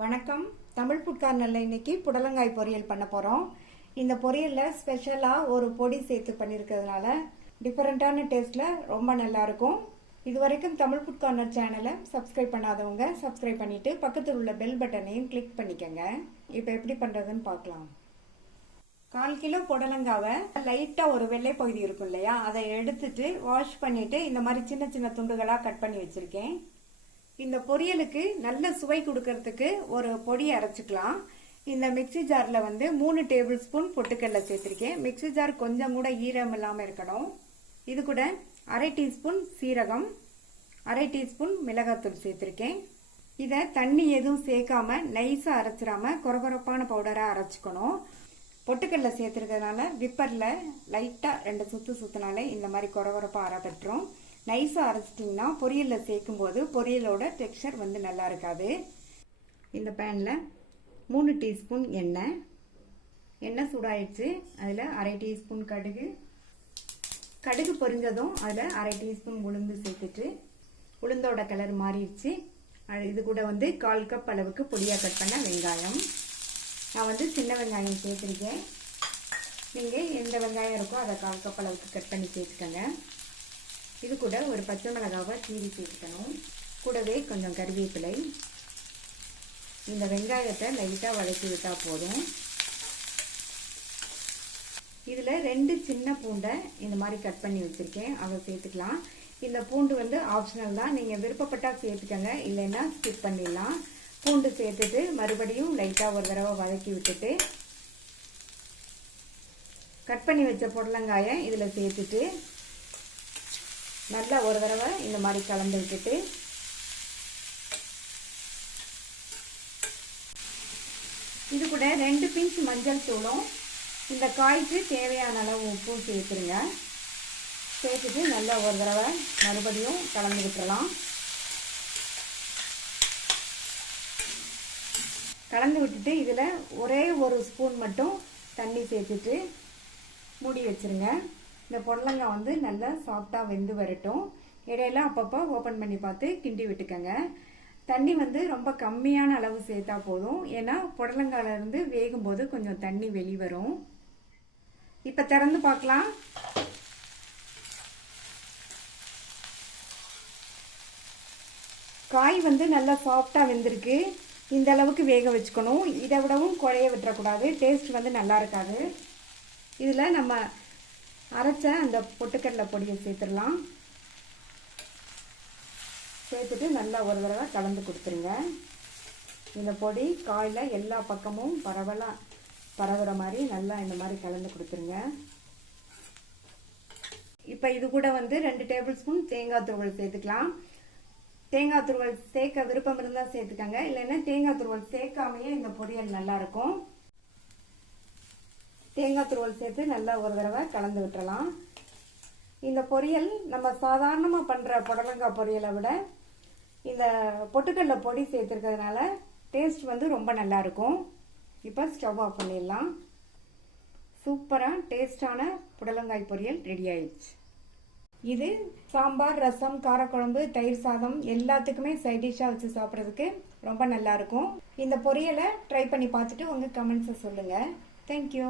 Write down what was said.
வணக்கம். தமிழ் ஃபுட் கார்னர்ல இன்னைக்கு புடலங்காய் பொரியல் பண்ண போறோம். இந்த பொரியல்ல ஸ்பெஷலா ஒரு பொடி சேர்த்து பண்ணிருக்கிறதுனால டிஃபரெண்டான டேஸ்ட்ல ரொம்ப நல்லா இருக்கும். இதுவரைக்கும் தமிழ் ஃபுட் கார்னர் சேனலை சப்ஸ்கிரைப் பண்ணாதவங்க சப்ஸ்கிரைப் பண்ணிட்டு பக்கத்தில் உள்ள பெல் பட்டனையும் கிளிக் பண்ணிக்கங்க. இப்போ எப்படி பண்றதுன்னு பார்க்கலாம். 1/4 கிலோ புடலங்காவை லைட்டா ஒரு வெள்ளை பகுதி இருக்கும் இல்லையா, அதை எடுத்துட்டு வாஷ் பண்ணிட்டு இந்த மாதிரி சின்ன சின்ன துண்டுகளா கட் பண்ணி வச்சிருக்கேன். இந்த பொரியலுக்கு நல்ல சுவை கொடுக்கறதுக்கு ஒரு பொடி அரைச்சிக்கலாம். இந்த மிக்சி ஜார்ல 3 டேபிள் ஸ்பூன் பொட்டுக்கடலை சேர்த்திருக்கேன். மிக்சி ஜார் கொஞ்சம் கூட ஈரம் இல்லாம இருக்கணும். இது கூட 1/2 டீஸ்பூன் சீரகம், 1/2 டீஸ்பூன் மிளகாத்தூள் சேர்த்திருக்கேன். இதை தண்ணி எதுவும் சேர்க்காம நைஸா அரைச்சிடாம கொரகொரப்பான பவுடரா அரைச்சிக்கணும். பொட்டுக்கடலை சேர்த்திருக்கிறதுனால விப்பர்ல லைட்டா 2 சுத்து சுத்தினாலே இந்த மாதிரி கொரகொரப்பா அரைப்பட்டுரும். நைஸா அரைச்சிட்டிங்கன்னா பொரியல்ல சேர்க்கும் போது பொரியலோட டெக்ஸ்சர் நல்லா இருக்காது. இந்த பேன்ல 3 டீஸ்பூன் எண்ணெய் சூடாயிடுச்சு. அதில் 1/2 டீஸ்பூன் கடுகு பொரிஞ்சதும் அதில் 1/2 டீஸ்பூன் உளுந்து சேர்த்துட்டு உளுந்தோட கலர் மாறிடுச்சு. இது கூட 1/4 கப் அளவுக்கு பொடியாக கட் பண்ண வெங்காயம். நான் சின்ன வெங்காயம் சேர்த்துருக்கேன். நீங்கள் எந்த வெங்காயம் இருக்கோ அதை 1/4 கப் அளவுக்கு கட் பண்ணி சேர்த்துக்கோங்க. இது கூட ஒரு பச்சை மிளகாவை கீறி சேர்த்துக்கணும். கூடவே கொஞ்சம் கறிவேப்பிலை. இந்த வெங்காயத்தை லைட்டாக வதக்கி விட்டால் போதும். இதில் 2 சின்ன பூண்டை இந்த மாதிரி கட் பண்ணி வச்சுருக்கேன், அதை சேர்த்துக்கலாம். இந்த பூண்டு ஆப்ஷனல் தான், நீங்கள் விருப்பப்பட்டால் சேர்த்துக்கங்க, இல்லைன்னா ஸ்கிப் பண்ணிடலாம். பூண்டு சேர்த்துட்டு மறுபடியும் லைட்டாக ஒரு தடவை வதக்கி விட்டுட்டு கட் பண்ணி வச்ச புடலங்காயை இதில் சேர்த்துட்டு நல்லா ஒரு தடவை இந்த மாதிரி கலந்து விட்டுட்டு இது கூட 2 பிஞ்ச் மஞ்சள் தூளும் இந்த காய்க்கு தேவையான அளவு உப்பும் சேர்த்துருங்க. சேர்த்துட்டு நல்லா ஒரு தடவை மறுபடியும் கலந்து விட்டுறலாம். கலந்து விட்டுட்டு இதில் ஒரே ஒரு ஸ்பூன் மட்டும் தண்ணி சேர்த்துட்டு மூடி வச்சிருங்க. இந்த புடலங்காய் நல்லா சாஃப்டாக வெந்து வரட்டும். இடையில அப்பப்போ ஓப்பன் பண்ணி பார்த்து கிண்டி விட்டுக்கங்க. தண்ணி ரொம்ப கம்மியான அளவு சேர்த்தா போதும், ஏன்னா புடலங்காயில இருந்து வேகும் போது கொஞ்சம் தண்ணி வெளிவரும். இப்போ திறந்து பார்க்கலாம். காய் நல்லா சாஃப்டாக வெந்திருக்கு. இந்த அளவுக்கு வேக வச்சுக்கணும். இதை விடவும் குழைய விட்டுறக்கூடாது, டேஸ்ட் நல்லா இருக்காது. இதில் நம்ம அரைச்ச அந்த பொட்டுக்கடலை பொடியை சேர்த்துடலாம். சேர்த்துட்டு நல்லா ஒரு தடவை கலந்து கொடுத்துருங்க. இந்த பொடி காயில் எல்லா பக்கமும் பரவுற மாதிரி நல்லா இந்த மாதிரி கலந்து கொடுத்துருங்க. இப்போ இது கூட 2 டேபிள் ஸ்பூன் தேங்காய் துருவல் சேர்த்துக்கலாம். தேங்காய் துருவல் சேர்க்க விருப்பம் இருந்தால் சேர்த்துக்கங்க, இல்லைன்னா தேங்காய் துருவல் சேர்க்காமையே இந்த பொரியல் நல்லா இருக்கும். தேங்காய் துருவல் சேர்த்து நல்லா ஒரு தடவை கலந்து விட்டுறலாம். இந்த பொரியல் நம்ம சாதாரணமாக பண்ணுற புடலங்காய் பொரியலை விட இந்த பொட்டுக்கடலை பொடி சேர்த்துருக்கிறதுனால டேஸ்ட் ரொம்ப நல்லா இருக்கும். இப்போ ஸ்டவ் ஆஃப் பண்ணிடலாம். சூப்பராக டேஸ்டான புடலங்காய் பொரியல் ரெடி ஆயிடுச்சு. இது சாம்பார், ரசம், காரக்குழம்பு, தயிர் சாதம் எல்லாத்துக்குமே சைட் டிஷ்ஷாக வச்சு சாப்பிட்றதுக்கு ரொம்ப நல்லா இருக்கும். இந்த பொரியலை ட்ரை பண்ணி பார்த்துட்டு உங்கள் கமெண்ட்ஸை சொல்லுங்கள். தேங்க்யூ.